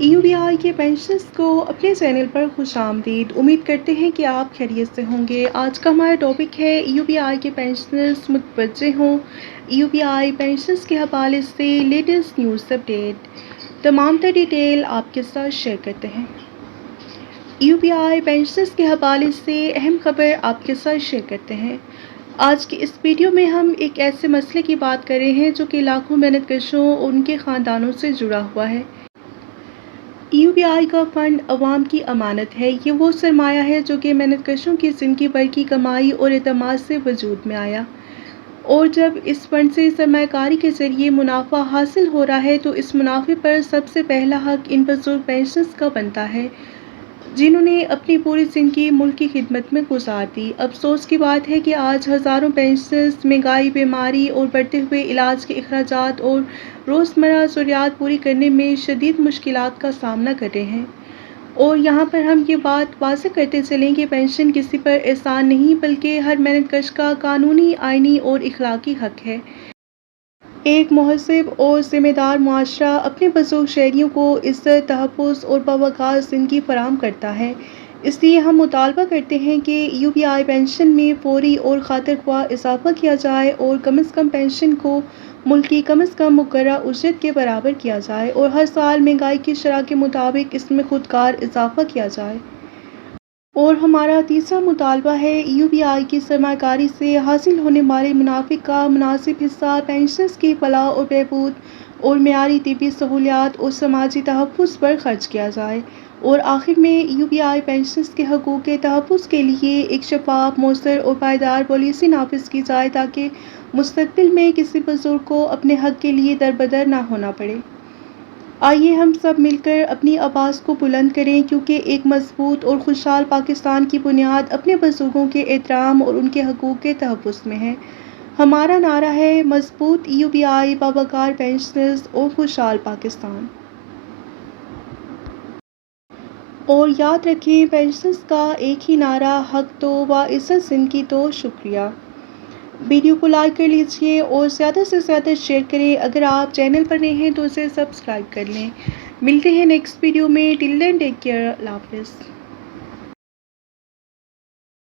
EUBI کے pensioners کو اپنے چینل پر خوش آمدید۔ امید کرتے ہیں کہ آپ خیریت سے ہوں گے۔ آج کا ہمارا ٹاپک ہے EUBI کے پینشنرز متوجہ ہوں۔ EUBI پینشنرز کے حوالے سے لیٹسٹ نیوز اپڈیٹ، تمام تر ڈیٹیل آپ کے ساتھ شیئر کرتے ہیں۔ EUBI پینشنرز کے حوالے سے اہم خبر آپ کے ساتھ شیئر کرتے ہیں۔ آج کی اس ویڈیو میں ہم ایک ایسے مسئلے کی بات کر رہے ہیں جو کہ لاکھوں محنت کشوں اور ان کے خاندانوں سے جڑا ہوا ہے۔ EUBI کا فنڈ عوام کی امانت ہے۔ یہ وہ سرمایہ ہے جو کہ محنت کشوں کی زندگی بھر کی کمائی اور اعتماد سے وجود میں آیا، اور جب اس فنڈ سے سرمایہ کاری کے ذریعے منافع حاصل ہو رہا ہے تو اس منافع پر سب سے پہلا حق ان بزرگ پینشنرز کا بنتا ہے جنہوں نے اپنی پوری زندگی ملک کی خدمت میں گزار دی۔ افسوس کی بات ہے کہ آج ہزاروں پینشنرز مہنگائی، بیماری اور بڑھتے ہوئے علاج کے اخراجات اور روزمرہ ضروریات پوری کرنے میں شدید مشکلات کا سامنا کر رہے ہیں۔ اور یہاں پر ہم یہ بات واضح کرتے چلیں کہ پینشن کسی پر احسان نہیں بلکہ ہر محنت کش کا قانونی، آئینی اور اخلاقی حق ہے۔ ایک مہذب اور ذمہ دار معاشرہ اپنے بزرگ شہریوں کو عزت، تحفظ اور باوقار زندگی فراہم کرتا ہے۔ اس لیے ہم مطالبہ کرتے ہیں کہ EUBI پینشن میں فوری اور خاطر خواہ اضافہ کیا جائے اور کم از کم پینشن کو ملک کی کم از کم مقررہ اجرت کے برابر کیا جائے اور ہر سال مہنگائی کی شرح کے مطابق اس میں خودکار اضافہ کیا جائے۔ اور ہمارا تیسرا مطالبہ ہے EUBI کی سرمایہ کاری سے حاصل ہونے والے منافع کا مناسب حصہ پینشنرز کی فلاح و بہبود اور معیاری طبی سہولیات اور سماجی تحفظ پر خرچ کیا جائے۔ اور آخر میں EUBI پینشنرز کے حقوق کے تحفظ کے لیے ایک شفاف، مؤثر اور پائیدار پالیسی نافذ کی جائے تاکہ مستقبل میں کسی بزرگ کو اپنے حق کے لیے دربدر نہ ہونا پڑے۔ آئیے ہم سب مل کر اپنی آواز کو بلند کریں، کیونکہ ایک مضبوط اور خوشحال پاکستان کی بنیاد اپنے بزرگوں کے احترام اور ان کے حقوق کے تحفظ میں ہے۔ ہمارا نعرہ ہے مضبوط EUBI، باوقار پینشنرز اور خوشحال پاکستان۔ اور یاد رکھیں، پینشنرز کا ایک ہی نعرہ، حق دو و عزت زندگی دو۔ شکریہ۔ ویڈیو کو لائک کر لیجئے اور زیادہ سے زیادہ شیئر کریں۔ اگر آپ چینل پر نئے ہیں تو اسے سبسکرائب کر لیں۔ ملتے ہیں نیکسٹ ویڈیو میں۔ ٹل دین ٹیک کیئر۔ اللہ حافظ۔